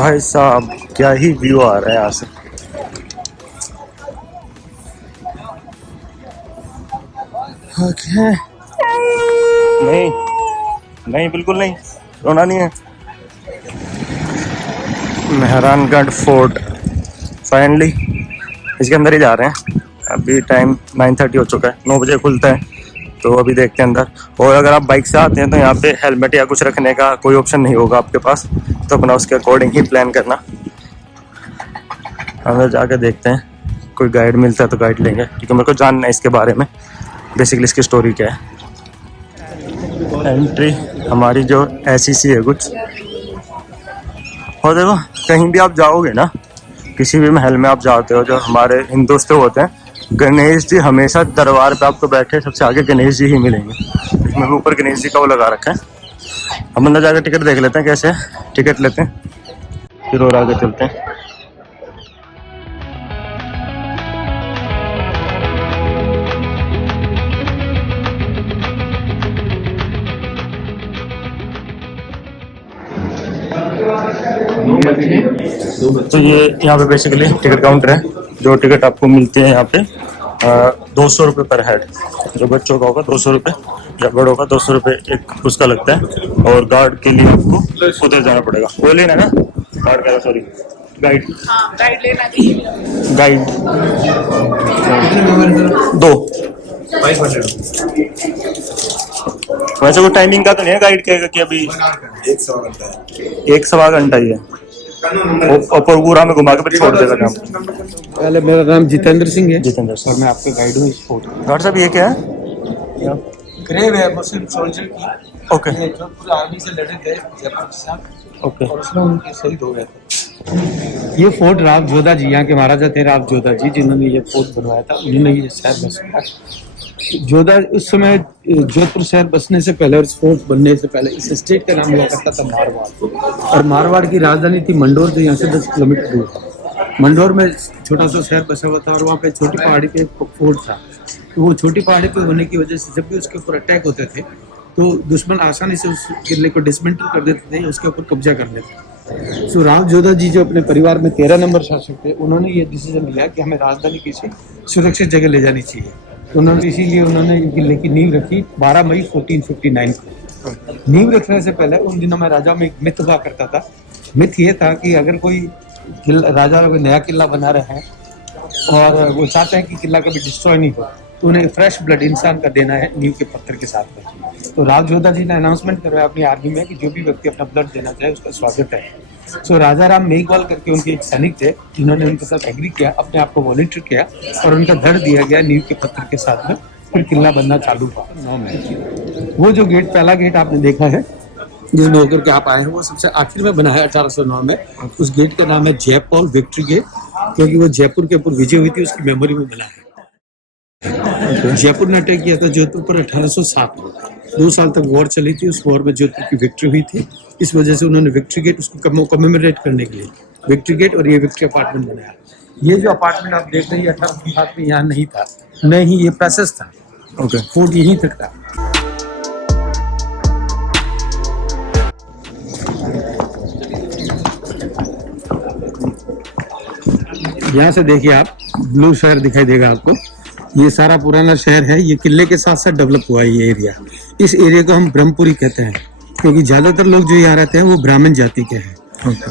भाई साहब क्या ही व्यू आ रहा है यहाँ से। ओके नहीं नहीं बिल्कुल नहीं, रोना नहीं है। मेहरानगढ़ फोर्ट फाइनली इसके अंदर ही जा रहे हैं। अभी टाइम 9:30 हो चुका है, 9 बजे खुलता है, तो अभी देखते हैं अंदर। और अगर आप बाइक से आते हैं तो यहाँ पे हेलमेट या कुछ रखने का कोई ऑप्शन नहीं होगा आपके पास, तो अपना उसके अकॉर्डिंग ही प्लान करना। अंदर जाके देखते हैं, कोई गाइड मिलता है तो गाइड लेंगे, क्योंकि मेरे को जानना है इसके बारे में, बेसिकली इसकी स्टोरी क्या है। एंट्री हमारी जो ऐसी है कुछ। और देखो कहीं भी आप जाओगे ना, किसी भी महल में आप जाते हो, जो हमारे हिंदुस्तान होते हैं, गणेश जी हमेशा दरबार पे आपको बैठे सबसे आगे गणेश जी ही मिलेंगे। इसमें भी ऊपर गणेश जी का वो लगा रखा है। हम अंदर जाकर टिकट देख लेते हैं, कैसे टिकट लेते हैं, फिर और आगे चलते हैं। तो ये यहाँ पे बेसिकली टिकट काउंटर है। जो टिकट आपको मिलते हैं यहाँ पे 200 रुपये पर हेड। जो बच्चों का होगा 200 रुपये, या बड़ों का 200 रुपये एक उसका लगता है। और गार्ड के लिए आपको उधर जाना पड़ेगा, वो लेना है ना गार्ड का, सॉरी गाइड। गाइड लेना, गाइड 2 वैसे वो टाइमिंग का तो नहीं है गाइड के कि अभी 1 सवा घंटा ही है, और पूरा में घुमा के फिर छोड़ देगा काम। पहले मेरा नाम जितेंद्र सिंह है। जितेंद्र और मैं आपका गाइड हूँ इस फोर्ट। डॉक्टर साहब ये क्या है? ग्रेव है मुस्लिम सोल्जर की। ओके ये जोधपुर आर्मी से लड़े थे जयपुर के साथ। ओके। और उसमें उनके शहीद हो गए थे। ये फोर्ट राव जोधा जी, यहाँ के महाराजा थे राव जोधा जी, जिन्होंने ये फोर्ट बनवाया था। उन्होंने ये शहर बसाया। जोधा उस समय जोधपुर शहर बसने से पहले और इस फोर्ट बनने से पहले इस स्टेट का नाम हुआ करता था मारवाड़। और मारवाड़ की राजधानी थी मंडोर, जो यहाँ से 10 किलोमीटर दूर था। मंडोर में छोटा सा शहर बसा हुआ था, और वहाँ पे छोटी पहाड़ी पे फोर्ट था। तो वो छोटी पहाड़ी पे होने की वजह से जब भी उसके ऊपर अटैक होते थे तो दुश्मन आसानी से उस किले को डिसमेंटल कर देते थे, उसके ऊपर कब्जा कर लेते। सो राव जोधा जी जो अपने परिवार में 13 नंबर शासक थे, उन्होंने ये डिसीजन लिया कि हमें राजधानी किसी सुरक्षित जगह ले जानी चाहिए। उन्होंने इसीलिए उन्होंने किले की नींव रखी 12 मई 1459 को। नींव रखने से पहले उन दिनों में राजा में एक मिथ हुआ करता था। मिथ ये था कि अगर कोई राजा कोई नया किला बना रहे हैं और वो चाहते हैं कि किला कभी डिस्ट्रॉय नहीं हो, तो उन्हें फ्रेश ब्लड इंसान का देना है नींव के पत्थर के साथ में। तो राव जोधा जी ने अनाउंसमेंट करवाया अपनी आर्मी में कि जो भी व्यक्ति अपना ब्लड देना चाहे उसका स्वागत है। सो राजा राम मेघवाल करके उनके एक सैनिक थे, जिन्होंने उनके साथ एग्री किया, अपने आप को वॉलंटियर किया, और उनका धड़ दिया गया नींव के पत्थर के साथ में। फिर किला बनना चालू हुआ। 9 में वो जो गेट, पहला गेट आपने देखा है जिसमें होकर के आप आए हैं, वो सबसे आखिर में बना है 1809 में। उस गेट का नाम है जयपॉल विक्ट्री गेट, क्योंकि वो जयपुर के ऊपर विजय हुई थी उसकी मेमोरी में बना है। जयपुर ने अटैक किया था जोधपुर पर 1807 में। 2 साल तक वॉर चली थी, उस वॉर में जोधपुर की विक्ट्री हुई थी। इस वजह से उन्होंने विक्ट्री गेट उसको कमेमोरेट करने के लिए विक्ट्री गेट और ये विक्ट्री अपार्टमेंट बनाया। ये जो अपार्टमेंट आप देख रहे हैं 1807 में यहाँ नहीं था, नहीं ये पैसेज था। ओके, फोर्ट यहीं तक था। यहाँ से देखिए आप, ब्लू शहर दिखाई देगा आपको। ये सारा पुराना शहर है, ये किले के साथ साथ डेवलप हुआ है ये एरिया। इस एरिया को हम ब्रह्मपुरी कहते हैं, क्योंकि ज्यादातर लोग जो यहाँ रहते हैं वो ब्राह्मण जाति के हैं।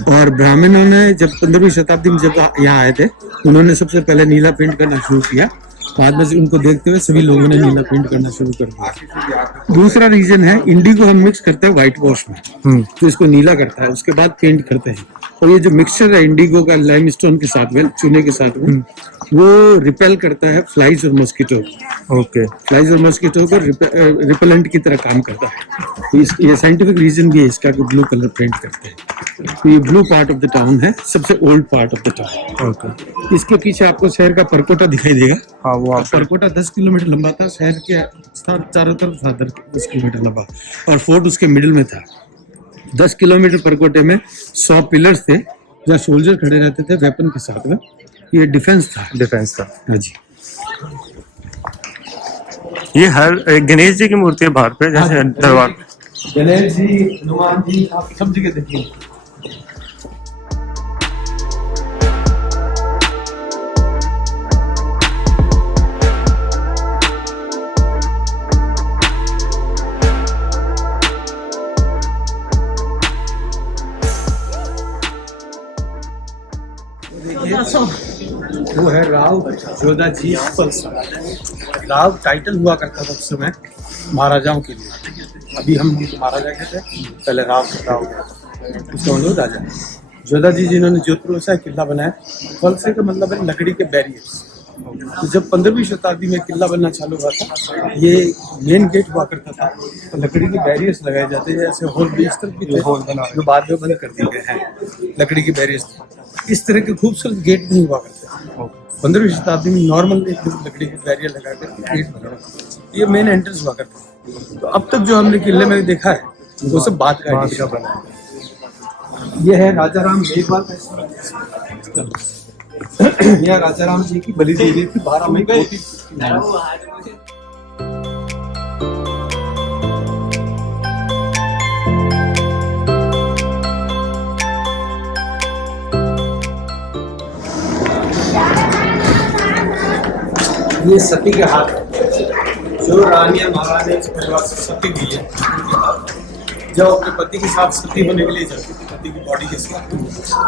और ब्राह्मणों ने जब 15वीं शताब्दी में जब यहाँ आए थे, उन्होंने सबसे पहले नीला पेंट करना शुरू किया। बाद में उनको देखते हुए सभी लोगों ने नीला पेंट करना शुरू कर दिया। दूसरा रीजन है, इंडिगो हम मिक्स करते हैं व्हाइट वॉश में, तो इसको नीला करता है, उसके बाद पेंट करते हैं। और ये जो मिक्सचर है इंडिगो का लाइमस्टोन के साथ में, चूने के साथ में, वो रिपेल करता है फ्लाइज और मॉस्किटो। ओके, फ्लाइज और मॉस्किटो को रिपेलेंट की तरह काम करता है। तो ये साइंटिफिक रीजन भी है इसका कि ब्लू कलर पेंट करते हैं। तो ये blue part of the town है, सबसे old part of the town. Okay, इसके पीछे आपको शहर का परकोटा दिखाई देगा। हाँ, वो परकोटा 10 किलोमीटर लंबा था, शहर के चारों तरफ था 10 किलोमीटर लंबा, और फोर्ट उसके मिडिल में था। 10 किलोमीटर परकोटे में 100 पिलर्स थे जहाँ सोल्जर खड़े रहते थे वेपन के साथ में। ये डिफेंस था। हाँ जी। ये हर गणेश जी की मूर्ति है बाहर पे, जैसे दरबार। गणेश जी, हनुमान जी, आप सब जगह देखिए। वो है राव जोधा जी पल्स। राव टाइटल हुआ करता था उस समय महाराजाओं के लिए। अभी हम महाराजा कहते हैं, पहले राव हो गया, उसका मतलब राजा। जोधा जी जिन्होंने जोधपुर से किला बनाया। पल्से का मतलब है लकड़ी के बैरियर्स। तो जब 15वीं शताब्दी में किला बनना चालू हुआ था, ये मेन गेट हुआ करता था, तो लकड़ी के बैरियर्स लगाए जाते हैं, ऐसे होल भी इस तरह भी थे जो बाद में बंद कर दिए गए हैं। लकड़ी के बैरियर्स इस तरह के खूबसूरत गेट नहीं हुआ करते। 15वीं शताब्दी में नॉर्मल एक लकड़ी के बैरियर लगा कर गेट बना, ये मेन एंट्रेंस हुआ करता है। तो अब तक जो हमने किले में देखा है वो सब बात का बना है। ये है राजा राम मेघवाल का स्थल। यह राजा राम जी की बलि दी गई थी 12 मई को। ये सती के हाथ जो रानियां महारानी इस परिवार से सती हुई है, जब अपने पति के साथ सती होने के लिए जाती थी, पति की बॉडी के साथ,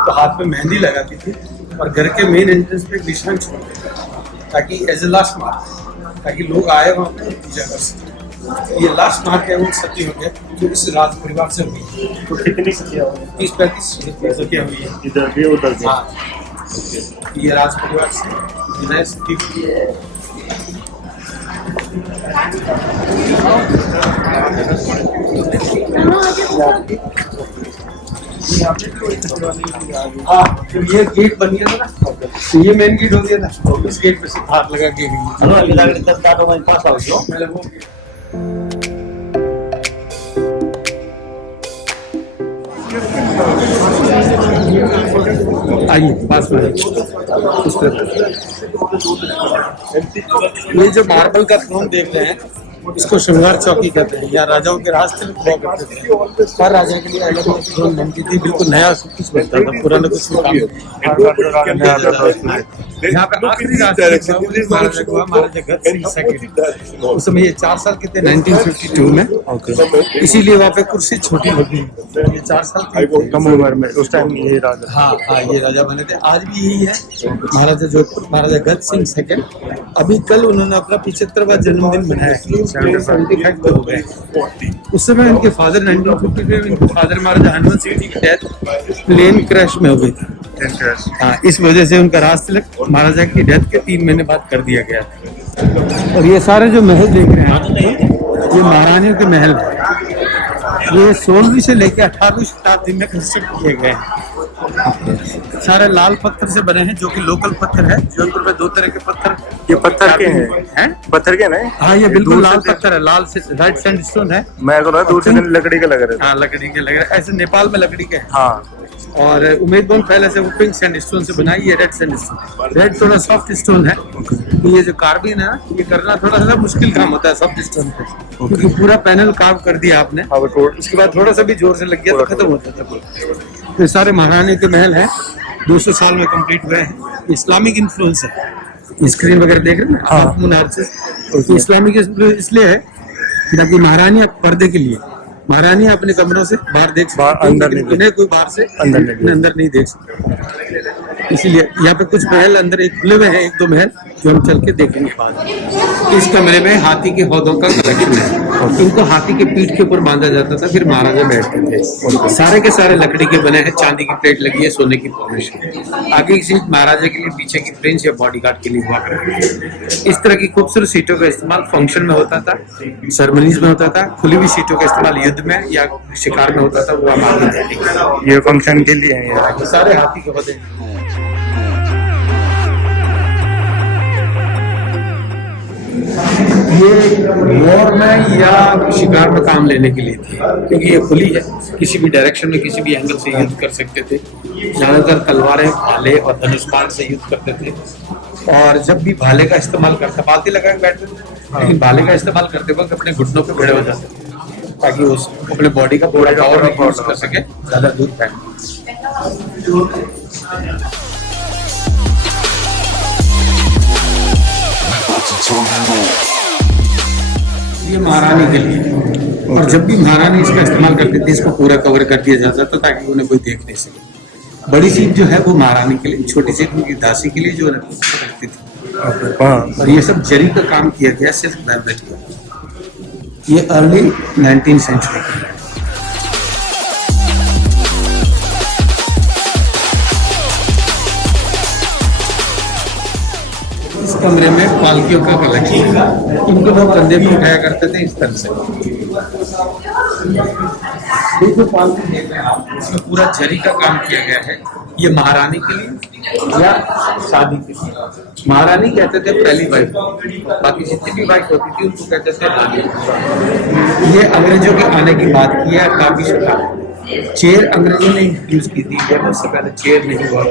तो हाथ में मेहंदी लगाती थी और घर के मेन एंट्रेंस पे एक निशान छोड़ते थे, ताकि एज ए लास्ट मार्क, ताकि लोग आए वहाँ पे पूजा कर सकें। ये लास्ट मार्क है वो सती हो गया जो इस राज परिवार से हुई। तो कितनी सतियाँ 30-35 सतियाँ हुई है। इधर भी उधर भी। हाँ, ये राज परिवार से विनय सती हुई है। हाँ, तो ये गेट बन गया था ना, तो ये मेन गेट हो गया था। इस गेट पे से हाथ लगा के आइए पास में। ये जो मार्बल का थ्रोन देख रहे हैं, इसको श्रृंगार चौकी कहते हैं। यहाँ राजाओं के राज तिलक हुआ करते थे। हर राजा के लिए अलग अलग थ्रोन बनती थी, बिल्कुल नया सब कुछ बनता था, पुराना कुछ नहीं। यहाँ पे आखिरी राजा हुआ महाराजा गद सिंह सेकंड। उस समय ये 4 साल के थे 1952 में। इसीलिए वहाँ पे कुर्सी छोटी होती है। ये 4 साल कम उम्र में उस टाइम ये राजा। हाँ, ये राजा बने थे। आज भी यही है महाराजा जोधपुर, महाराजा गद सिंह सेकंड। अभी कल उन्होंने अपना 75वां जन्मदिन मनाया। 75 पे हो गए। उस समय इनके फादर 1950 में इनके फादर महाराजा हनुमंत सिंह जी की डेथ प्लेन क्रैश में हो गई थी। हाँ, इस वजह से उनका राज तिलक महाराजा की डेथ के 3 महीने बाद कर दिया गया था। और ये सारे जो महल देख रहे हैं, ये महारानियों के महल है। ये 16वीं से लेकर 18वीं शताब्दी में कंस्ट्रक्ट किए गए हैं। सारे लाल पत्थर से बने हैं, जो कि लोकल पत्थर है। जोधपुर में 2 तरह के पत्थर। ये पत्थर के हैं? पत्थर के नहीं? हाँ, ये बिल्कुल लाल पत्थर है। लाल से राइट सैंडस्टोन है। मैं को दूर से लकड़ी के लग रहे थे। हाँ, लकड़ी के लग रहे हैं। ऐसे नेपाल में लकड़ी के। हाँ, और उम्मेदवार पहले से वो पिंक सैंडस्टोन से बनाई है। रेड सैंडस्टोन, रेड थोड़ा सॉफ्ट स्टोन है। तो ये जो कार्बिन है, ये करना थोड़ा सा मुश्किल काम होता है सॉफ्ट स्टोन पे, क्योंकि पूरा पैनल कार्व कर दिया आपने। उसके बाद थोड़ा सा भी जोर से लग गया तो खत्म होता था। तो सारे महारानी के महल हैं, 200 साल में कंप्लीट हुए हैं। इस्लामिक इन्फ्लुएंस है। स्क्रीन वगैरह देख रहे हैं आप मुनार से। इस्लामिक इसलिए है ताकि महारानी पर्दे के लिए, महारानी अपने कमरों से बाहर देख सकते, अंदर नहीं, कोई बाहर से अंदर नहीं देख सकते। इसीलिए यहाँ पे कुछ महल अंदर एक खुले हुए हैं, 1-2 महल जो हम चल के देखेंगे बाद। इस कमरे में हाथी के हौदों का कलेक्शन है। इनको हाथी के पीठ के ऊपर बांधा जाता था, फिर महाराजा बैठते थे। सारे के सारे लकड़ी के बने हैं, चांदी की प्लेट लगी है, सोने की पॉलिश है। आगे की सीट महाराजा के लिए, पीछे की फ्रेंच या बॉडीगार्ड के लिए हुआ करती है। इस तरह की खूबसूरत सीटों का इस्तेमाल फंक्शन में होता था, सेरेमनीज में होता था। खुली हुई सीटों का इस्तेमाल युद्ध में या शिकार में होता था। वो ये फंक्शन के लिए है। सारे हाथी के होते। ये वॉर में या शिकार में काम लेने के लिए थी, क्योंकि ये खुली है, किसी भी डायरेक्शन में किसी भी एंगल से युद्ध कर सकते थे। ज्यादातर तलवारें, भाले और धनुष्मान से युद्ध करते थे। और जब भी भाले का इस्तेमाल करते, पालती लगा के बैठते थे, लेकिन भाले का इस्तेमाल करते वक्त अपने घुटनों पे खड़े हो जाते थे, ताकि उस अपने बॉडी का पूरा पावर यूज कर सके, ज्यादा दूर फेंक। ये महारानी के लिए। और जब भी महारानी इसका इस्तेमाल करती थी, इसको पूरा कवर कर दिया जाता था ताकि उन्हें कोई देख नहीं सके। बड़ी सीट जो है वो महारानी के लिए, छोटी सीट उनकी दासी के लिए जो रखती थी। हाँ और ये सब जरी का काम किया गया, सिल्क वेलवेट का। ये अर्ली 19वीं सेंचुरी का है। इस कमरे में पालकियों का कलेक्शन है। इनको लोग कंधे पे उठाया करते थे इस तरह से। ये जो पालकी देख रहे हैं आप, इसमें पूरा जरी का काम किया गया है। ये महारानी के लिए या शादी के लिए। महारानी कहते थे पहली वाइफ, बाकी जितनी भी वाइफ होती थी उनको कहते थे रानी। ये अंग्रेजों के आने की बात की है काफी शुरुआत। चेयर अंग्रेजों ने इंट्रोड्यूस की थी, उससे पहले चेयर नहीं हुआ।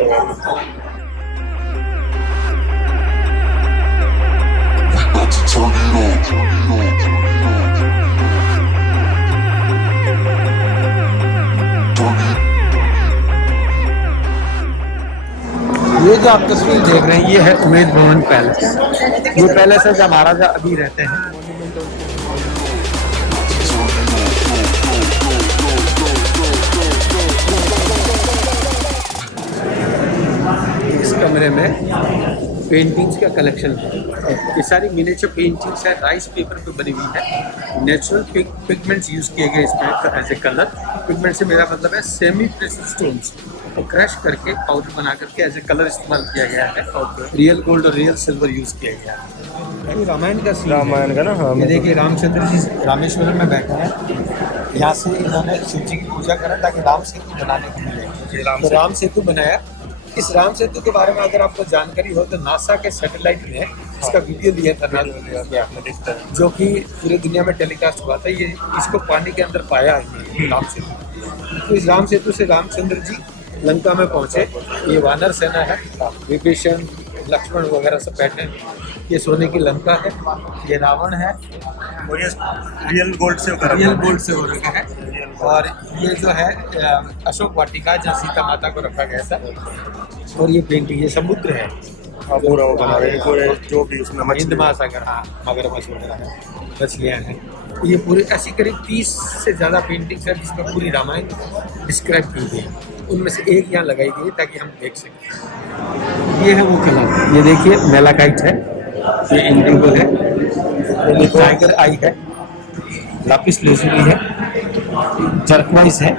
ये जो आप तस्वीर देख रहे हैं ये है उमेद भवन पैलेस। ये पैलेस है जहाँ महाराजा अभी रहते हैं। इस कमरे में पेंटिंग्स का कलेक्शन है। ये सारी मिनिएचर पेंटिंग्स है, राइस पेपर पे बनी हुई है। नेचुरल पिगमेंट्स यूज किए गए इसमें एज ए कलर। पिगमेंट से मेरा मतलब है सेमी प्रेशियस स्टोन्स को क्रश करके पाउडर बना करके एज ए कलर इस्तेमाल किया गया है। और रियल गोल्ड और रियल सिल्वर यूज किया गया है। ये रामायण का सीन, रामायण का ना। हाँ ये देखिए रामचंद्र जी रामेश्वरम में बैठे हैं। यहाँ से इन्होंने शिव जी की पूजा करा ताकि राम सेतु बनाने को मिले। तो राम सेतु बनाया। इस राम सेतु के बारे में अगर आपको जानकारी हो तो नासा के सैटेलाइट ने इसका वीडियो लिया था, जो कि पूरी दुनिया में टेलीकास्ट हुआ था। ये इसको पानी के अंदर पाया है राम सेतु। तो इस राम सेतु से रामचंद्र जी लंका में पहुंचे। ये वानर सेना है, विभीषण लक्ष्मण वगैरह सब बैठे हैं। ये सोने की लंका है। ये रावण है और ये रियल गोल्ड से हो रखा है। और ये जो है अशोक वाटिका जहाँ सीता माता को रखा गया था। और ये पेंटिंग, ये समुद्र है पूरा वो बना रहे हैं, पूरे जो भी उसमें हिंद महासागर, हाँ, मगरमच्छ वगैरह है, मछलियाँ हैं। ये पूरी ऐसी करीब 30 से ज़्यादा पेंटिंग्स है जिसमें पूरी रामायण डिस्क्राइब की गई है। उनमें से एक यहाँ लगाई गई ताकि हम देख सकें। ये है वो कलर, ये देखिए मेलाकाइट है, ये इंडिगो है, ये टाइगर आई है, लापिस लेजुली है, टर्कवाइज है।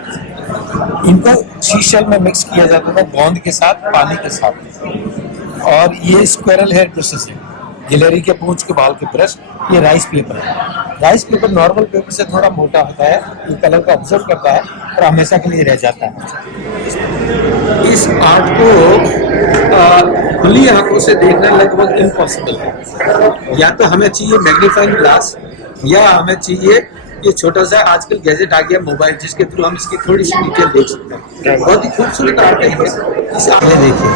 इनको शीशल में मिक्स किया जाता था गोंद के साथ, पानी के साथ। और ये स्क्वायरल हेयर ब्रशेस है, गिलहरी के पूंछ के बाल के ब्रश। ये राइस पेपर है। राइस पेपर नॉर्मल पेपर से थोड़ा मोटा होता है, ये कलर को ऑब्जर्व करता है और हमेशा के लिए रह जाता है। इस आर्ट को खुली आंखों से देखना लगभग इम्पॉसिबल है। या तो हमें चाहिए मैग्नीफाइंग ग्लास, या हमें चाहिए ये छोटा सा आजकल गैजेट आ गया मोबाइल, जिसके थ्रू हम इसकी थोड़ी सी डिटेल देख सकते हैं। बहुत ही खूबसूरत आर्ट है। इस आगे देखिए,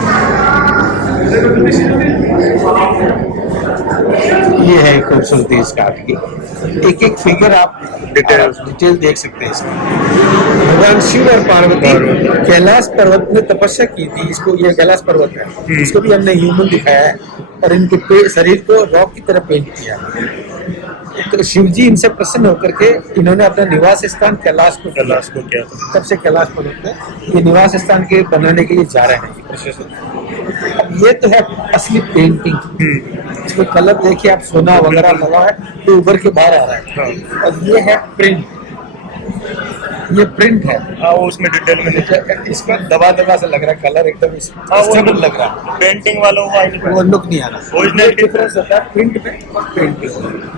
ये है खूबसूरती इस आर्ट की। एक एक फिगर आप डिटेल देख सकते हैं इसमें। भगवान शिव और पार्वती कैलाश पर्वत में तपस्या की थी। इसको, ये कैलाश पर्वत है, इसको भी हमने ह्यूमन दिखाया है और इनके शरीर को रॉक की तरह पेंट किया। तो शिव जी इनसे प्रसन्न होकर के इन्होंने अपना निवास स्थान कैलाश को किया। तब से कैलाश पर्वत में ये निवास स्थान के बनाने के लिए जा रहे हैं। अब ये तो है असली पेंटिंग। इसमें कलर देखिए आप, सोना वगैरह लगा है तो उभर के बाहर आ रहा है। और ये है प्रिंट, ये प्रिंट है। हाँ, वो उसमें डिटेल में इसका दबा से लग रहा है, कलर एकदम स्टेबल लग रहा है। पेंटिंग वालों को वो लुक नहीं आ रहा। ओरिजिनल डिफरेंस होता है प्रिंट में और पेंटिंग में।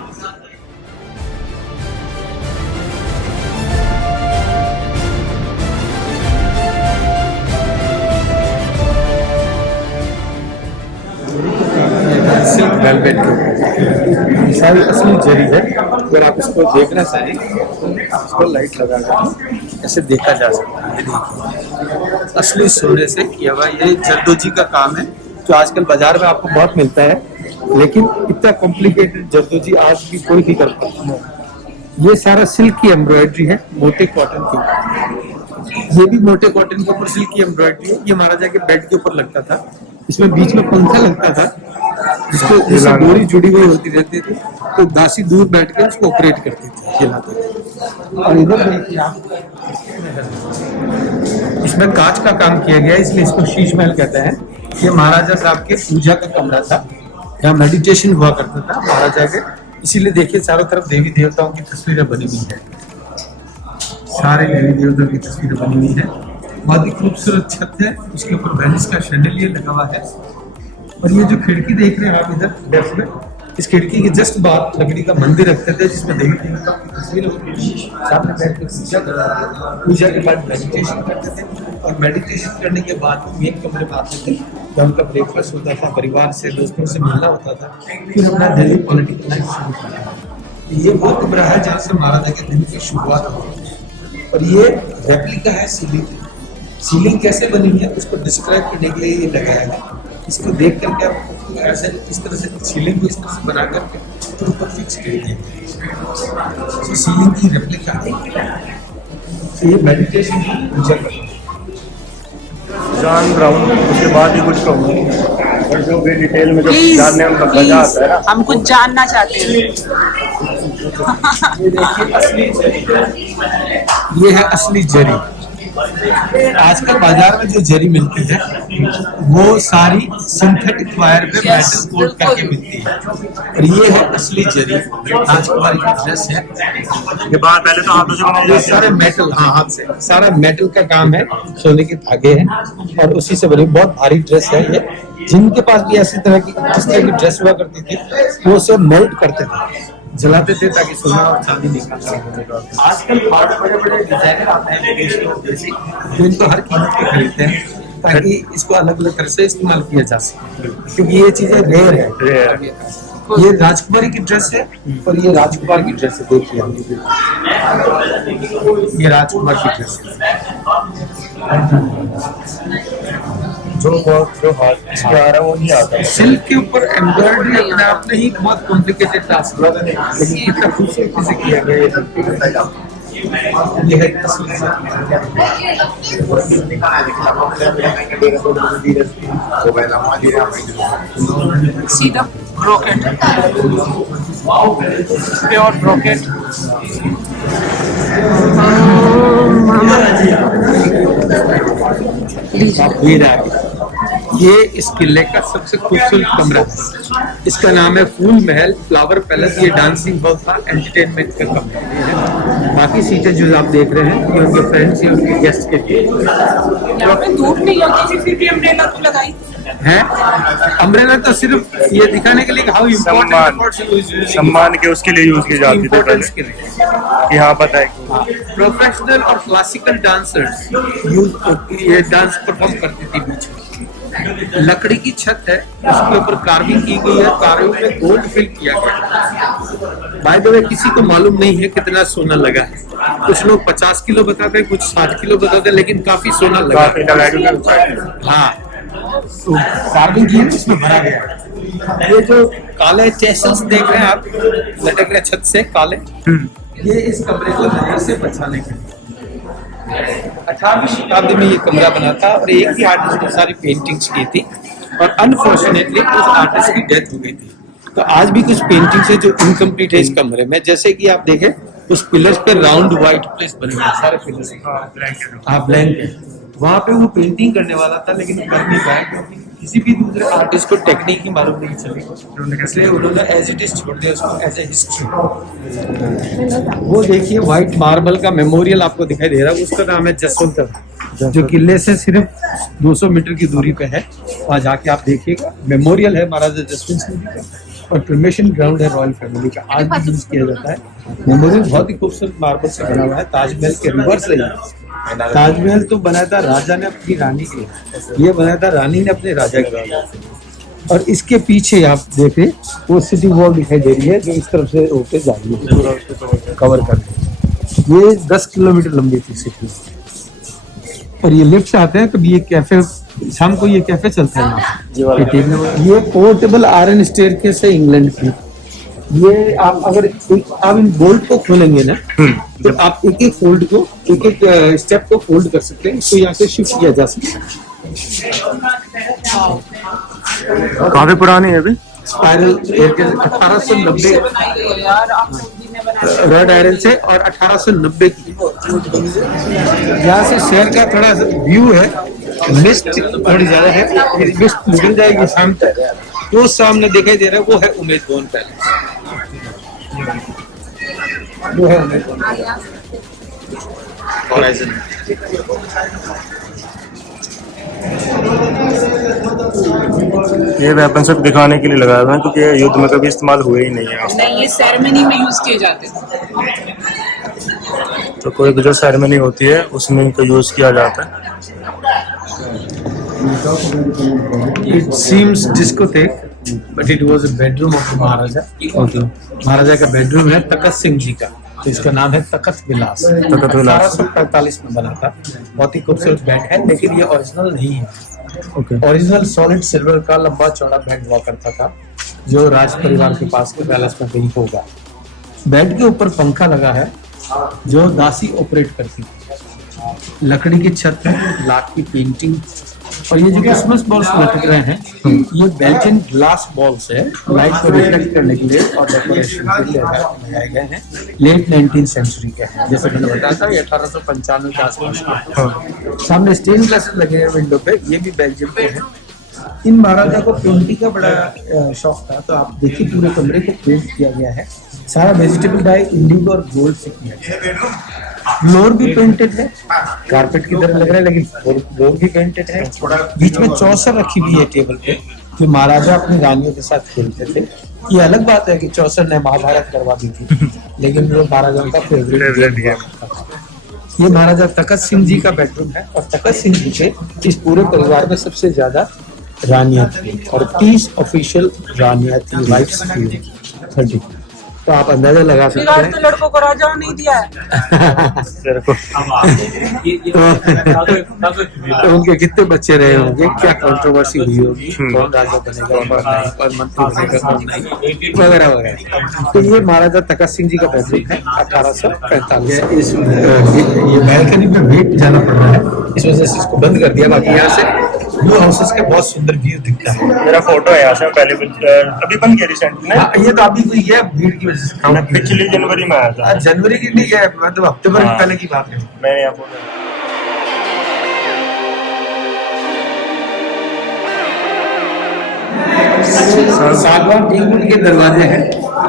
सिल्क वेलवेट के ऊपर सारी असली जरी है। अगर आप इसको देखना चाहें तो इसको लाइट लगा कर ऐसे देखा जा सकता है। देखिए असली सोने से किया हुआ ये जरदोजी का काम है, जो आजकल बाजार में आपको बहुत मिलता है, लेकिन इतना कॉम्प्लिकेटेड जरदोजी आज भी कोई नहीं कर पाता। ये सारा सिल्क की एम्ब्रॉयडरी है, मोटे कॉटन की। ये भी मोटे कॉटन के ऊपर सिल्क की एम्ब्रॉयडरी है। ये महाराजा के बेड के ऊपर लगता था। इसमें बीच में पंखा लगता था, जिसको डोरी जुड़ी हुई होती रहती थी, तो दासी दूर बैठ के उसको ऑपरेट करती थी, हिलाते थे। और इधर देखिए आप, इस इसमें कांच का काम किया गया है, इसलिए इसको शीश महल कहते हैं। ये महाराजा साहब के पूजा का कमरा था, यहाँ मेडिटेशन हुआ करता था महाराजा के। इसीलिए देखिए चारों तरफ देवी देवताओं की तस्वीरें बनी हुई है, सारे देवी देवताओं की तस्वीरें बनी हुई है। बहुत ही खूबसूरत छत है, उसके ऊपर वेनिस का शैंडलियर लगा हुआ है। और ये जो खिड़की देख रहे हैं आप इधर लेफ्ट में, इस खिड़की के जस्ट बाहर लकड़ी का मंदिर रखते थे जिसमें देवी देवताओं की तस्वीर होती थी। सामने बैठ के पूजा करते थे, पूजा के बाद मेडिटेशन करते थे, और मेडिटेशन करने के बाद मेन कमरे में आते थे जब उनका ब्रेकफास्ट होता था, परिवार से दोस्तों से मिलना होता था, फिर अपना दिल्ली पॉलिटिकल लाइफ शुरू करता था। ये वो कमरा है जहाँ से महाराजा के दिन की शुरुआत होती है। और ये रेप्लिका है सीलिंग कैसे बनी है उसको डिस्क्राइब करने के लिए ये लगाया है। इसको देख करके आप ऐसे इस तरह से सीलिंग को इस तरह से बना करके तो ऊपर फिक्स करिए, तो सीलिंग की रेप्लिका है। तो ये मेडिटेशन की पूजा करते हैं। जान रहा हूँ, उसके बाद ही कुछ कहूँगा, और जो भी डिटेल में जो जानने में मजा आता है ना, हम कुछ जानना चाहते हैं। ये देखिए असली जरी, ये है असली जरी। आजकल बाजार में जो जरी मिलती है वो सारी सिंथेटिक वायर पे मेटल कोट करके मिलती है, और ये है असली जरी। राजकुमारी की ड्रेस है, ये बात पहले तो हाथों से बनाई ये जाती है। सारे मेटल, हाँ हाथ से, सारा मेटल का काम है, सोने के धागे हैं और उसी से बनी बहुत भारी ड्रेस है ये। जिनके पास भी ऐसी तरह की जिस तरह की ड्रेस हुआ करती थी वो उसे मेल्ट करते थे, जलाते थे ताकि सोना और चांदी निकल। आजकल बहुत बड़े बड़े डिजाइनर आते हैं विदेशी, जो इनको हर कीमत पे खरीदते हैं ताकि इसको अलग अलग तरह से इस्तेमाल किया जा सके, क्योंकि ये चीजें रेयर है। ये राजकुमारी की ड्रेस है और ये राजकुमार की ड्रेस है। देखिए ये राजकुमार की ड्रेस है। जो हाथ इस पे आ रहा है वो नहीं आता। सिल्क के ऊपर एम्ब्रॉयडरी अपने आप में ही बहुत कॉम्प्लिकेटेड टास्क है, लेकिन कितना खूबसूरती से किया गया ये है असली See the brocade, pure brocade. ये इस किले का सबसे खूबसूरत कमरा है। इसका नाम है फूल महल फ्लावर पैलेस। ये डांसिंग हॉल था, एंटरटेनमेंट का कमरा है। बाकी सीटें जो आप देख रहे हैं ये उनके फ्रेंड्स या उनके गेस्ट के लिए यहाँ पे धूप नहीं होती थी, फिर भी अम्ब्रेला तो लगाई है। अम्ब्रेला तो सिर्फ ये दिखाने के लिए हाउ इम्पोर्टेंट सम्मान के उसके लिए यूज की जाती थी इम्पोर्टेंस के पहले। लिए। यहाँ पता है प्रोफेशनल और क्लासिकल डांसर्स ये डांस परफॉर्म करती थी बीच में। लकड़ी की छत है, उसके ऊपर कार्विंग की गई है, कार्विंग में गोल्ड फिल किया गया। बाय द वे किसी को मालूम नहीं है कितना सोना लगा है। कुछ लोग 50 किलो बताते हैं, कुछ 60 किलो बताते हैं, लेकिन काफी सोना लगा है। हाँ, तो कार्विंग की है, इसमें भरा गया है। ये जो काले चेसल्स देख रहे हैं आप लटक रहे छत से काले, ये इस कमरे को नजर से बचाने के लिए 18वीं शताब्दी में ये कमरा बना था, और एक ही आर्टिस्ट ने सारी पेंटिंग्स की थी, और अनफॉर्चुनेटली उस आर्टिस्ट की डेथ हो गई थी। तो आज भी कुछ पेंटिंग्स है जो इनकम्प्लीट है इस कमरे में। जैसे कि आप देखें उस पिलर्स पे राउंड व्हाइट प्लेस बने हुए हैं, सारे पिलर्स ब्लैंक। वहां पे वो पेंटिंग करने वाला था लेकिन कर नहीं पाया, क्योंकि किसी भी दूसरे आर्टिस्ट को टेक्निक ही मालूम नहीं चली, इसलिए उन्होंने एज इट इज छोड़ दिया उसको एज ए हिस्ट्री। वो देखिए व्हाइट मार्बल का मेमोरियल आपको दिखाई दे रहा है, उसका नाम है जसवंत, जो किले से सिर्फ 200 मीटर की दूरी पे है। वहाँ जाके आप देखिएगा, मेमोरियल है महाराजा जसवंत सिंह जी का, और क्रिमेशन ग्राउंड है रॉयल फैमिली का, आज भी यूज किया जाता है। मेमोरियल बहुत ही खूबसूरत मार्बल से बना हुआ है, ताजमहल के रिवर्स है। ताजमहल तो बनाया था राजा ने अपनी रानी के लिए, ये बनाया था रानी ने अपने राजा के लिए। और इसके पीछे आप देखें वो सिटी वॉल दिखाई दे रही है जो इस तरफ से होके जा रही है कवर करके। ये 10 किलोमीटर लंबी थी सिटी। और ये लिफ्ट से आते हैं, कभी ये कैफे, शाम को ये कैफे चलता है यहाँ। ये पोर्टेबल आयरन स्टेयरकेस है इंग्लैंड की। ये आप अगर आप इन बोल्ट को खोलेंगे ना, तो आप एक एक फोल्ड को, एक एक स्टेप को फोल्ड कर सकते हैं, इसको यहाँ से शिफ्ट किया जा सकता है। काफी पुरानी है अभी। स्पाइरल 1890 बनाई गई है यार, आप सऊदी में किसने बनाया? रॉड आयरन से, और 1890 की। यहाँ से शहर का थोड़ा व्यू है, मिस्ट थोड़ी ज्यादा है, मिस्ट निकल जाएगी शाम तक। वो सामने दिखाई दे रहा है वो है उमेद भवन पैलेस, वो है उमेद भवन हॉराइजन। ये वेपन सब दिखाने के लिए लगाया हुआ है क्योंकि ये युद्ध में कभी इस्तेमाल हुए ही नहीं है। नहीं, ये सेरेमनी में यूज किए जाते थे। तो कोई भी जो सेरेमनी होती है उसमें इनको यूज किया जाता है। It seems discotheque, but it was a bedroom of the महाराजा। महाराजा का बेडरूम है तखत सिंह जी का, तो इसका नाम है तखत विलास। तखत विलास 1845 में बना था। बहुत ही खूबसूरत बेड है, लेकिन ये ओरिजिनल नहीं है। ओके। ओरिजिनल सॉलिड सिल्वर का लंबा चौड़ा बेड हुआ करता था, जो राज परिवार के पास के पैलेस में कहीं होगा। बेड के ऊपर पंखा लगा है जो दासी ऑपरेट करती है। लकड़ी की छत है, लाख की पेंटिंग, और ये जो क्रिसमस बॉल्स लटक रहे हैं ये बेल्जियन ग्लास बॉल्स है, लाइट को रिफ्लेक्ट करने के लिए और डेकोरेशन के लिए लगाए गए हैं। लेट 19th सेंचुरी के हैं, जैसे मैंने बताया था, ये 1895 के आसपास के। सामने स्टेन ग्लासेस लगे हैं विंडो पे, ये भी बेल्जियम के हैं। इन महाराजा को पेंटिंग का बड़ा शौक था, तो आप देखिए पूरे कमरे को पेंट किया गया है। सारा वेजिटेबल डाई इंडिगो और गोल्ड से किया गया। फ्लोर भी पेंटेड है, कारपेट की तरह लग रहा है, लेकिन फ्लोर भी पेंटेड है। बीच में चौसर रखी हुई है टेबल पे, जो महाराजा अपनी रानियों के साथ खेलते थे। ये अलग बात है कि चौसर ने महाभारत करवा दी थी, लेकिन वो महाराजा का फेवरेट गेम। ये महाराजा तखत सिंह जी का बेडरूम है, और तखत सिंह जी के इस पूरे परिवार में सबसे ज्यादा रानियां थी, और 30 ऑफिशियल रानियां थी, वाइफ्स थी 30। तो आप अंदाजा लगा सकते हैं। तो लड़कों को राजा नहीं दिया है। तो उनके कितने बच्चे रहे होंगे, क्या कंट्रोवर्सी हुई होगी, कौन राजा बनेगा कौन नहीं, कौन मंत्री बनेगा कौन नहीं, वगैरह वगैरह। तो ये महाराजा तखत सिंह जी का बेडरूम है 1845। इस ये बैल्कनी में वेट जाना पड़ रहा है, इस वजह से इसको बंद कर दिया। बाकी यहाँ से ब्लू हाउसेस के बहुत सुंदर व्यू दिखता है। मेरा फोटो है यहाँ से, पहले अभी बन गया रिसेंटली। हाँ, ये तो अभी हुई है भीड़ की वजह से। मैं पिछली जनवरी में आया था। जनवरी की नहीं है, मतलब हफ्ते भर पहले की बात है। मैंने यहाँ फोटो सागवान टीकवुड के दरवाजे हैं,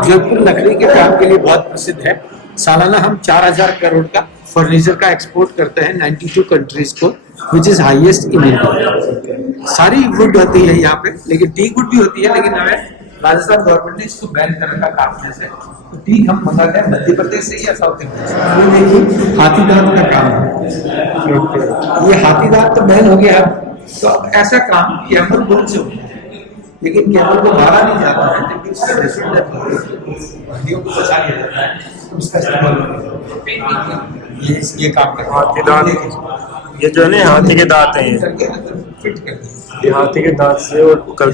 जोधपुर लकड़ी के काम के लिए बहुत प्रसिद्ध है। सालाना हम 4000 करोड़ का फर्नीचर का एक्सपोर्ट करते हैं 92 कंट्रीज को, which is highest in India. सारी वुड होती है यहाँ पे, लेकिन टीक वुड भी होती है, लेकिन हमें राजस्थान गवर्नमेंट ने इसको बैन करने का काम से, तो टीक हम मंगाते हैं मध्य प्रदेश से या साउथ इंडिया से। ये देखिए हाथी दांत का काम है, ये हाथी दांत तो बैन हो गया, तो ऐसा काम कैमल बोन से होता है, लेकिन कैमल को मारा नहीं जाता है, जबकि उसका हड्डियों को बचा लिया जाता है, उसका इस्तेमाल ये काम करता है। हाथी दांत, ये जो है ना हाथी के दांत हैं, ये हाथी के दांत से और कर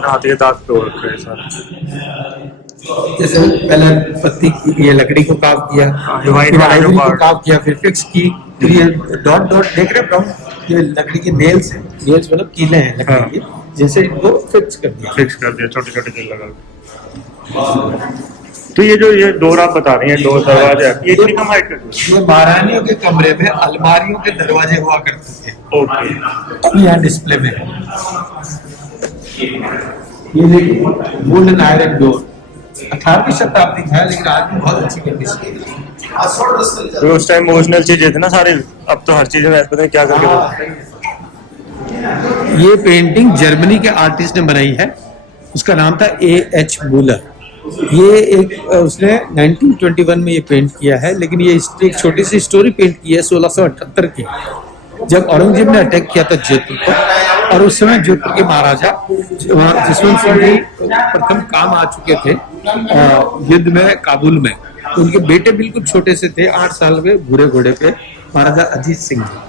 हाथी के दांत पे वर्क है सारा। जैसे पहले पत्ती की ये लकड़ी को काव किया, फिर आइवरी को काव किया, फिर फिक्स की, फिर ये डॉट डॉट देख रहे ब्राउन, ये लकड़ी के नेल्स हैं, नेल्स मतलब कीले हैं लकड़ी के, जैसे इनको फिक्स कर दिया छोटे छोटे कील लगा के। तो ये जो ये डोर आप बता रही हैं, डोर दरवाजा, ये कितनी कम हाइट का? ये महारानियों के कमरे में अलमारियों के दरवाजे हुआ करते थे। ओके, अभी यहाँ डिस्प्ले में है। ये देखिए वुडन आयरन डोर, 18वीं शताब्दी का है, लेकिन आज भी बहुत अच्छी कंडीशन है। तो उस टाइम ओरिजिनल चीजें थी ना सारी, अब तो हर चीज में पता है क्या करके। ये पेंटिंग जर्मनी के आर्टिस्ट ने बनाई है, उसका नाम था A.H. मूलर। ये एक उसने 1921 में ये पेंट किया है, लेकिन ये एक छोटी सी स्टोरी पेंट की है 1678 की, जब औरंगजेब ने अटैक किया था जोधपुर पर, और उस समय जोधपुर के महाराजा जसवंत सिंह जी प्रथम काम आ चुके थे युद्ध में काबुल में। तो उनके बेटे बिल्कुल छोटे से थे, 8 साल में, भूरे घोड़े पे, महाराजा अजीत सिंह जी।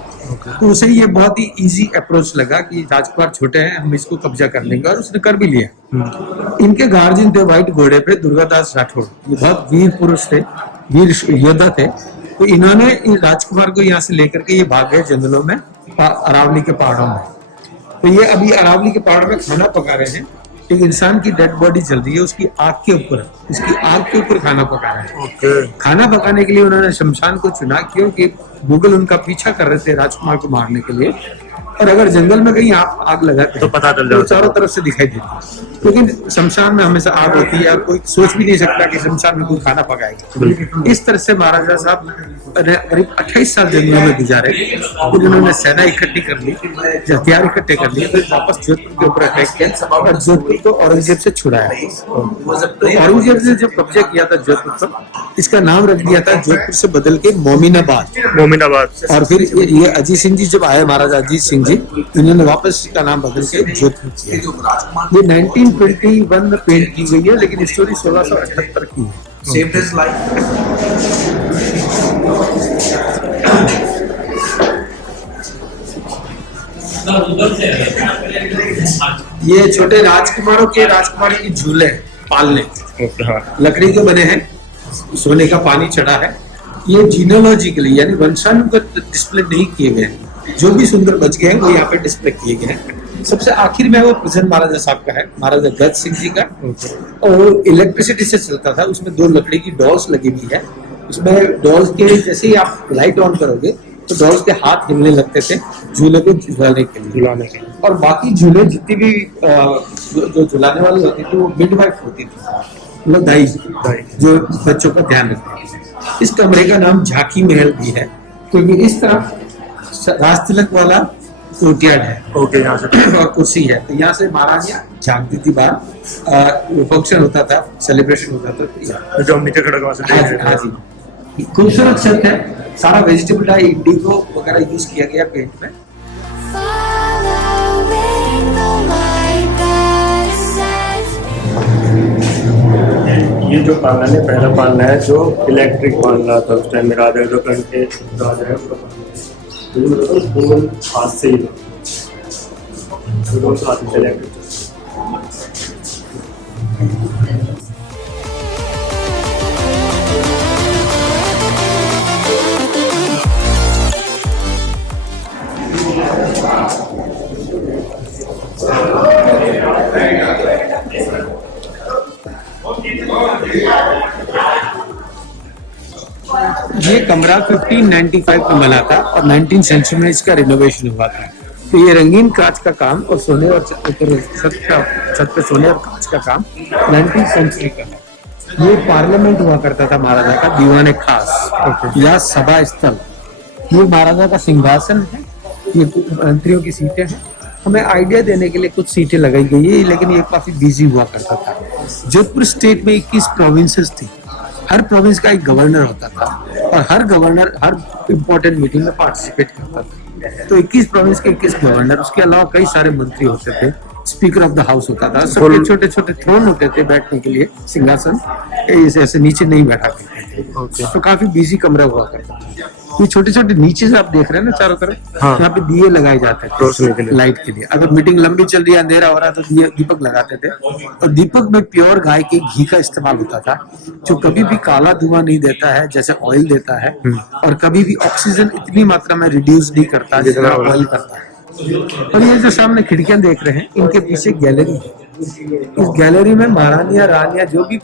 तो उसे ये बहुत ही इजी अप्रोच लगा कि राजकुमार छोटे हैं, हम इसको कब्जा कर लेंगे, और उसने कर भी लिया। इनके गार्जियन थे व्हाइट घोड़े पे दुर्गादास राठौड़, ये बहुत वीर पुरुष थे, वीर योद्धा थे। तो इन्होंने इन राजकुमार को यहाँ से लेकर के ये भाग गए जंगलों में, अरावली के पहाड़ों में। तो ये अभी अरावली के पहाड़ में खाना पका रहे हैं, एक इंसान की डेड बॉडी जल रही है, उसकी आग के ऊपर खाना पका रहे हैं। ओके खाना पकाने के लिए उन्होंने शमशान को चुना, क्योंकि मुगल उनका पीछा कर रहे थे राजकुमार को मारने के लिए, और अगर जंगल में कहीं आप आग लगाते तो पता चल तो जाता। चारों तरफ से दिखाई देती, लेकिन शमशान में हमेशा आग होती है और कोई सोच भी नहीं सकता कि शमशान में कोई खाना पकाएगा। इस तरह से महाराजा साहब करीब 28 साल जंगलों में गुजारे। फिर उन्होंने सेना इकट्ठी कर ली, हथियार इकट्ठे कर लिए, फिर वापस जोधपुर के ऊपर अटैक किया और जोधपुर को औरंगजेब से छुड़ाया। तो औरंगजेब ने जब कब्जा किया था जोधपुर पर, इसका नाम रख दिया था जोधपुर से बदल के मोमिनाबाद। और फिर ये अजीत सिंह जी जब आए, महाराजा अजीत सिंह जी, इन्होंने वापस इसका नाम बदल के जोधपुर किया। ये 1921 में पेंट की गई है, लेकिन स्टोरी 1678 की है। Saved his life. ये छोटे राजकुमारों के राजकुमारी की झूले पालने ओके हाँ लकड़ी के बने हैं, सोने का पानी चढ़ा है। ये जीनोलॉजिकली यानी वंशानुगत डिस्प्ले नहीं किए गए हैं, जो भी सुंदर बच गए हैं वो यहाँ पे डिस्प्ले किए गए हैं। सबसे आखिर में वो प्रेजेंट महाराजा साहब का है, महाराजा गज सिंह जी का, और इलेक्ट्रिसिटी से चलता था। उसमें 2 लकड़ी की डॉल्स लगी हुई है। उसमें डॉल्स के जैसे ही आप लाइट ऑन करोगे तो डॉल्स के हाथ हिलने लगते थे झूले को झुलाने के लिए। और बाकी झूले जितनी भी जो झुलाने वाली होती थी वो मिडवाइफ होती थी, मतलब दाई जो बच्चों का ध्यान रखती थी। इस कमरे का नाम झांकी महल भी है, क्योंकि इस तरफ राज तिलक वाला कोर्टयार्ड है ओके यहाँ से और कुर्सी है, तो यहाँ से महारानियां झांकती थी बाहर। फंक्शन होता था, सेलिब्रेशन होता था, तो यहाँ जो हम नीचे खड़े वहाँ से हाँ देख जी, रहे हाँ हैं। जी। खूबसूरत छत है, सारा वेजिटेबल डाई इंडिगो वगैरह यूज किया गया पेंट में। Following the light that sets ये जो पालना है पहला पालना है जो इलेक्ट्रिक पालना था उस टाइम में राजा जो करके राजा है उसका पालना। तो ये मतलब दोनों हाथ से ही दोनों हाथ से इलेक्ट्रिक। ये कमरा 1595 में बना था और 19th सेंचुरी में इसका रिनोवेशन हुआ था। तो ये रंगीन कांच का काम और सोने और छत पे सोने और कांच का काम 19th सेंचुरी का है। ये पार्लियामेंट हुआ करता था महाराजा का, दीवान खास या सभा स्थल। ये महाराजा का सिंहासन है, ये मंत्रियों की सीटें हैं। हमें आइडिया देने के लिए कुछ सीटें लगाई गई है, लेकिन ये काफी बिजी हुआ करता था। जोधपुर स्टेट में 21 प्रोविंसेस थी, हर प्रोविंस का एक गवर्नर होता था और हर गवर्नर हर इम्पोर्टेंट मीटिंग में पार्टिसिपेट करता था। तो 21 प्रोविंस के 21 गवर्नर, उसके अलावा कई सारे मंत्री होते थे, स्पीकर ऑफ द हाउस होता था, सबके छोटे छोटे थ्रोन होते थे बैठने के लिए, सिंहासन ऐसे नीचे नहीं बैठा करते थे। तो काफी बिजी कमरा हुआ करता था। ये छोटे छोटे नीचे से आप देख रहे हैं ना चारों तरफ, हाँ। यहाँ पे दिए लगाए जाते रोशनी के थे लिए। लाइट के लिए। अगर मीटिंग लंबी चल रही है, अंधेरा हो रहा है, तो दीपक लगाते थे। और दीपक में प्योर गाय के घी का इस्तेमाल होता था, जो कभी भी काला धुआं नहीं देता है जैसे ऑयल देता है, और कभी भी ऑक्सीजन इतनी मात्रा में रिड्यूस नहीं करता जितना ऑयल करता है। और ये जो सामने खिड़कियां देख रहे हैं, इनके पीछे गैलरी है। इस गैलरी में महारानियां रानियां जो भी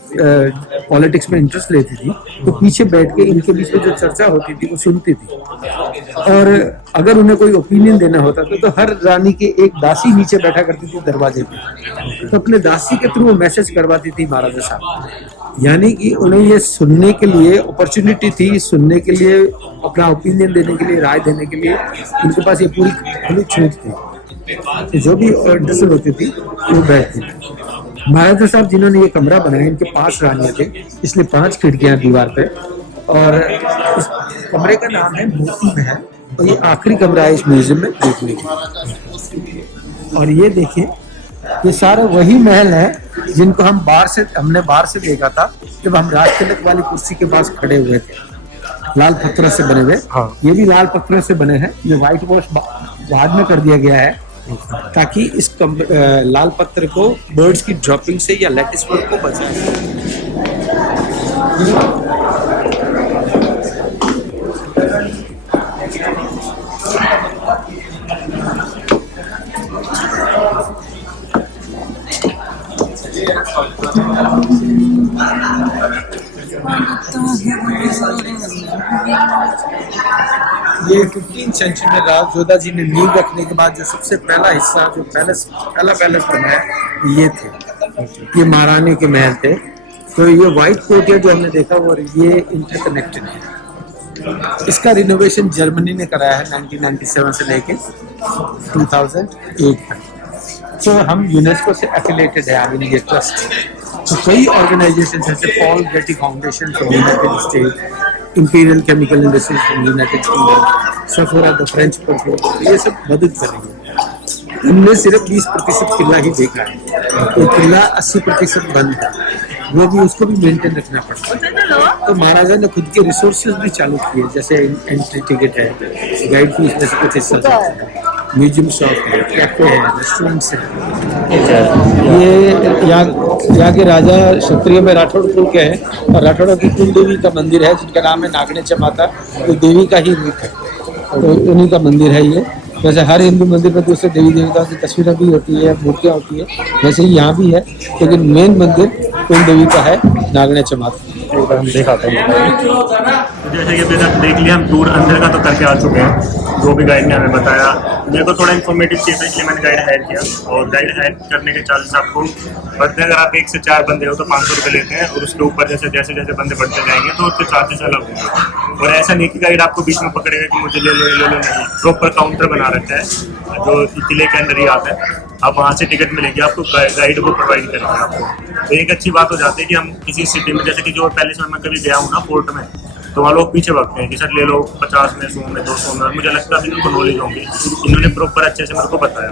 पॉलिटिक्स में इंटरेस्ट लेती थी, तो पीछे बैठ के इनके बीच में जो चर्चा होती थी वो सुनती थी। और अगर उन्हें कोई ओपिनियन देना होता था तो हर रानी के एक दासी नीचे बैठा करती थी दरवाजे पे, तो अपने दासी के थ्रू मैसेज करवाती थी महाराजा साहब। यानी कि उन्हें ये सुनने के लिए अपॉर्चुनिटी थी, सुनने के लिए, अपना ओपिनियन देने के लिए, राय देने के लिए उनके पास ये पूरी खुली छूट थी। तो जो भी इंटरेस्टेड होती थी वो बैठती थी। महाराजा साहब जिन्होंने ये कमरा बनाया, इनके 5 रानियां थे, इसलिए 5 खिड़कियां दीवार पे। और इस कमरे का नाम है मोती महल, और ये आखिरी कमरा है इस म्यूजियम में देखने के। और ये देखिए, ये सारे वही महल है जिनको हमने बाहर से देखा था जब हम राज तिलक वाली कुर्सी के पास खड़े हुए थे, लाल पत्थर से बने हुए। हाँ। ये भी लाल पत्थर से बने हैं। ये व्हाइट वॉश बाद में कर दिया गया है, ताकि इस लाल पत्थर को बर्ड्स की ड्रॉपिंग से या लेटिस वर्क को बचाए। ये 15 सेंचुरी में राव जोधा जी ने नींव रखने के बाद जो सबसे पहला हिस्सा जो पहला पैलेस बनाया ये थे, ये महारानी के महल थे। तो ये व्हाइट कोर्टियर जो हमने देखा वो ये इंटरकनेक्टेड है। इसका रिनोवेशन जर्मनी ने कराया है 1997 से लेके 2008 तक। तो हम यूनेस्को से एफिलेटेड है, आई मीन ये ट्रस्ट। तो कई ऑर्गेनाइजेशन जैसे Paul Getty foundation from United state, imperial chemical industries from United kingdom, Sephora the French perfume, ये सब मदद कर रही है। हमने सिर्फ 20% किला ही देखा है, तो किला 80% बंद है, वो भी उसको भी मेंटेन रखना पड़ता है। तो महाराजा ने खुद के रिसोर्सेज भी चालू किए, जैसे एंट्री टिकट है, गाइड फीस में से कुछ हिस्सा देते हैं, म्यूजियम शॉप है, कैफे है, रेस्टोरेंट्स है। ये यहाँ के राजा क्षत्रिय में राठौड़ कुल के हैं और राठौड़ की कुल देवी का मंदिर है जिनका नाम है नागनेच माता, तो देवी का ही रूप है, तो उन्हीं का मंदिर है ये। जैसे हर हिंदू मंदिर में दूसरे देवी देवताओं की तस्वीरें भी होती है, मूर्तियाँ होती है, वैसे ही यहाँ भी है, लेकिन मेन मंदिर कुल देवी का है, नागनेच माता। एक बार हम दिखाते हैं। जैसे कि अभी तक देख लिया, हम टूर अंदर का तो करके आ चुके हैं, जो भी गाइड ने हमें बताया। मेरे को थोड़ा इन्फॉर्मेटिव चाहिए था, इसलिए मैंने गाइड हायर किया। और गाइड हायर करने के चार्जेस आपको बढ़ते हैं, अगर आप 1 से 4 बंदे हो तो 500 रुपये लेते हैं, और उसके ऊपर जैसे जैसे बंदे बढ़ते जाएंगे तो उसके चार्जेस अलग होंगे। और ऐसा नहीं कि गाइड आपको बीच में पकड़ेगा कि मुझे ले लो नहीं, प्रॉपर काउंटर बना रखा है जो किले के अंदर ही आता है, आप वहाँ से टिकट मिलेगी आपको, गाइड वो प्रोवाइड करेंगे आपको। तो एक अच्छी बात हो जाती है कि हम किसी सिटी में, जैसे कि जो पैलेस में मैं कभी गया हूँ ना फोर्ट में, तो वहाँ लोग पीछे भागते हैं कि सर ले लो 50 में, 100 में, 200 में। मुझे लगता है इनको नॉलेज होंगी, इन्होंने प्रॉपर अच्छे से मेरे को बताया।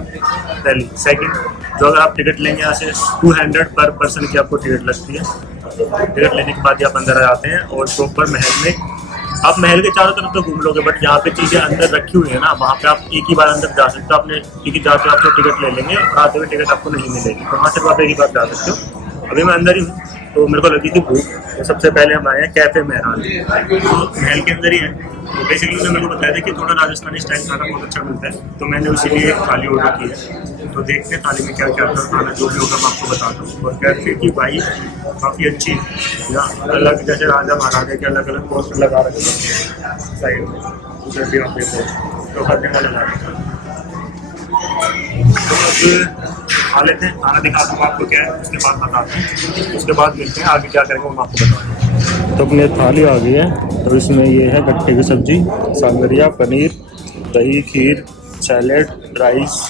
पहली सेकंड, जो अगर आप टिकट लेंगे यहाँ से 200 पर पर्सन की आपको टिकट लगती है। टिकट लेने के बाद आप अंदर आ जाते हैं और प्रॉपर महल में आप महल के चारों तरफ तो घूम लोगे, बट जहाँ पे चीज़ें अंदर रखी हुई है ना, वहाँ पे आप एक ही बार अंदर जा सकते हो। आपने टिकट जाके आपको टिकट ले लेंगे और आते हुए टिकट आपको नहीं मिलेगी, तो वहाँ से आप एक ही बार जा सकते हो। अभी मैं अंदर ही हूँ, तो मेरे को लगी थी भूख, तो सबसे पहले हम आए हैं कैफे मेहरान, तो महल के अंदर ही है। तो बेसिकली उन्होंने मेरे को बताया था कि थोड़ा राजस्थानी स्टाइल खाना बहुत अच्छा मिलता है, तो मैंने इसीलिए एक थाली ऑर्डर की है। तो देखते हैं थाली में क्या क्या खाना, जो भी होगा मैं आपको बता दूँ। और कैफे की भाई काफ़ी अच्छी, यहाँ अलग जैसे राजा महाराजा के अलग अलग पोस्टर लगा रखे हैं साइड में, उधर भी आप देखो तो खाने वाले लगा रखे हैं। तो अब खा लेते हैं, खाना दिखा दूँगा आपको क्या है, उसके बाद बताते हैं, उसके बाद मिलते हैं आगे क्या करेंगे मैं आपको बताऊँगा। तो अपनी थाली आ गई है, तो इसमें ये है गट्टे की सब्जी, सांगरिया, पनीर, दही, खीर, सैलेड, राइस,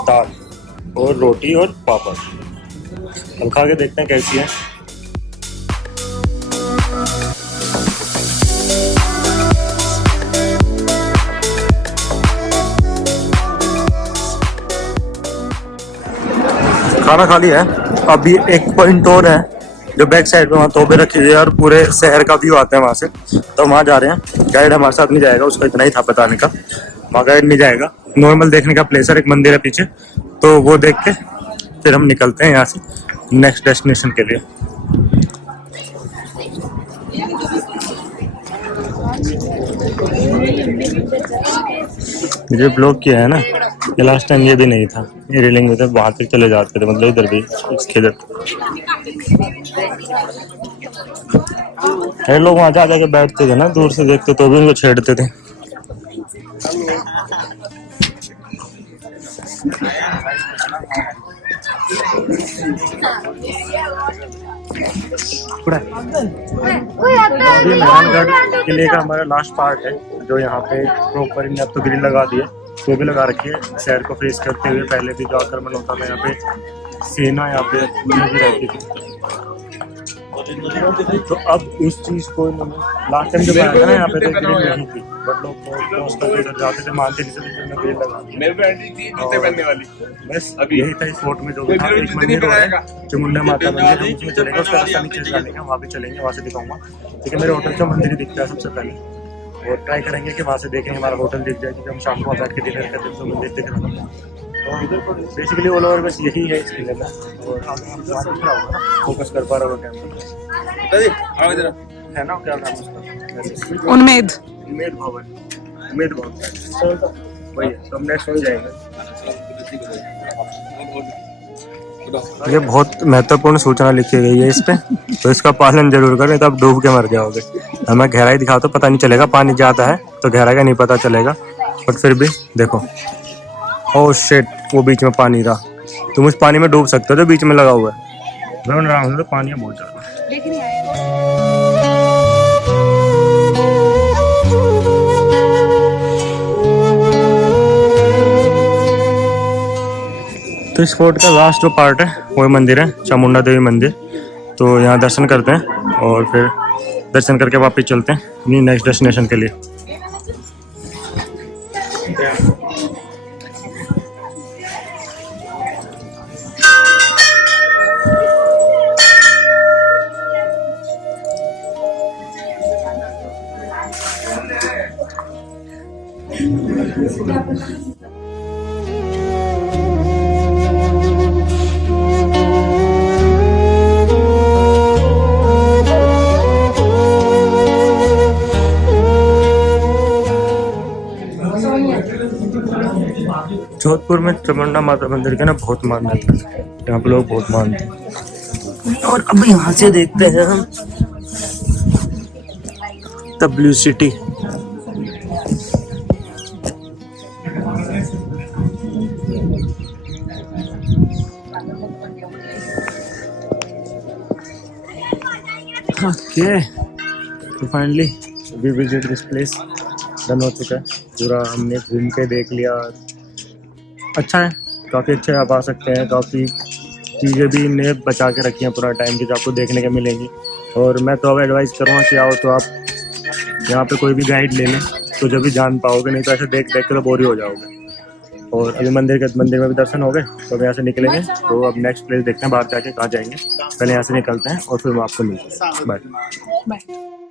दाल और रोटी और पापड़। अब खा के देखते हैं कैसी है। खाना खा लिया है, अभी एक पॉइंट और है जो बैक साइड में, वहाँ तोबे रखी हुई है और पूरे शहर का व्यू आता है वहाँ से, तो वहाँ जा रहे हैं। गाइड हमारे साथ नहीं जाएगा, उसका इतना ही था बताने का, वहाँ गाइड नहीं जाएगा। नॉर्मल देखने का प्लेस है, एक मंदिर है पीछे, तो वो देख के फिर हम निकलते हैं यहाँ से नेक्स्ट डेस्टिनेशन के लिए। ये ब्लॉक किया है ना, ये लास्ट टाइम ये भी नहीं था, ये रेलिंग में थे, वहां तक चले जाते थे, मतलब इधर भी किधर लोग वहां जा जाके बैठते थे ना, दूर से देखते तो भी उनको छेड़ते थे। ये मेहरानगढ़ किले का हमारा लास्ट पार्ट है, जो यहाँ पे प्रॉपर इन्हें अब तो ग्रिल लगा दी है, तो भी लगा रखी है शहर को फेस करते हुए। पहले भी जो आक्रमण होता था यहाँ पे सेना यहाँ पे भी रहती थी, तो अब उस चीज को लास्ट टाइम जब आया था ना यहाँ पे तो ग्रिल नहीं थी, बट लोग उधर जाते थे, मानते नहीं थे, ग्रिल लगा दी। बस यही था इस फोर्ट में जो भी था। एक मंदिर है चामुंडा माता मंदिर, हम उसमें चलेंगे, उसका रास्ता नीचे निकालेंगे, वहाँ पे चलेंगे, वहाँ से दिखाऊंगा। ठीक है, मेरे होटल का मंदिर ही दिखता है सबसे पहले, और ट्राई करेंगे कि वहाँ से देखेंगे हमारा होटल दिख जाए, क्योंकि हम शाम को बैठ के डिनर करते हैं तो मंदिर दिख रहा था। तो बेसिकली ऑल ओवर बस यही है इस किले में, और फोकस कर पा रहा हूँ है ना, क्या नाम उसका, उम्मीद भवन, उम्मीद भवन, वही है। तो हम नेक्स्ट हो जाएंगे। ये बहुत महत्वपूर्ण सूचना लिखी गई है इस पे, तो इसका पालन जरूर करें, तब डूब के मर जाओगे। हमें गहराई दिखाओ तो पता नहीं चलेगा पानी जाता है तो गहराई का नहीं पता चलेगा, बट फिर भी देखो। ओह शिट, वो बीच में पानी था। तुम उस पानी में डूब सकते हो जो बीच में लगा हुआ है। मैं रहा हूँ तो पानी है बहुत ज़्यादा। तो इस फोर्ट का लास्ट जो पार्ट है वो मंदिर है, चामुंडा देवी मंदिर। तो यहाँ दर्शन करते हैं और फिर दर्शन करके वापस चलते हैं अपनी नेक्स्ट डेस्टिनेशन के लिए। जोधपुर में चामुंडा माता मंदिर के ना बहुत मान्यता है, यहाँ पे लोग बहुत मानते हैं। और अब यहाँ से देखते हैं हम द ब्लू सिटी। ओके, तो finally we visit this place. Done हो चुका है पूरा, हमने घूम के देख लिया। अच्छा है, काफ़ी अच्छे आप आ सकते हैं। काफ़ी चीज़ें भी इनने बचा के रखी हैं पूरा टाइम की, जो आपको देखने के मिलेंगी। और मैं तो अब एडवाइस करूँगा कि आओ तो आप यहाँ पे कोई भी गाइड ले लें, तो जब भी जान पाओगे, नहीं तो ऐसे देख देख के तो बोर ही हो जाओगे। और अभी मंदिर में भी दर्शन हो गए, तो अब यहाँ से निकलेंगे। तो अब नेक्स्ट प्लेस देखते हैं बाहर जाके कहाँ जाएंगे। पहले यहाँ से निकलते हैं और फिर मैं आपको मिलता हूँ। बाय।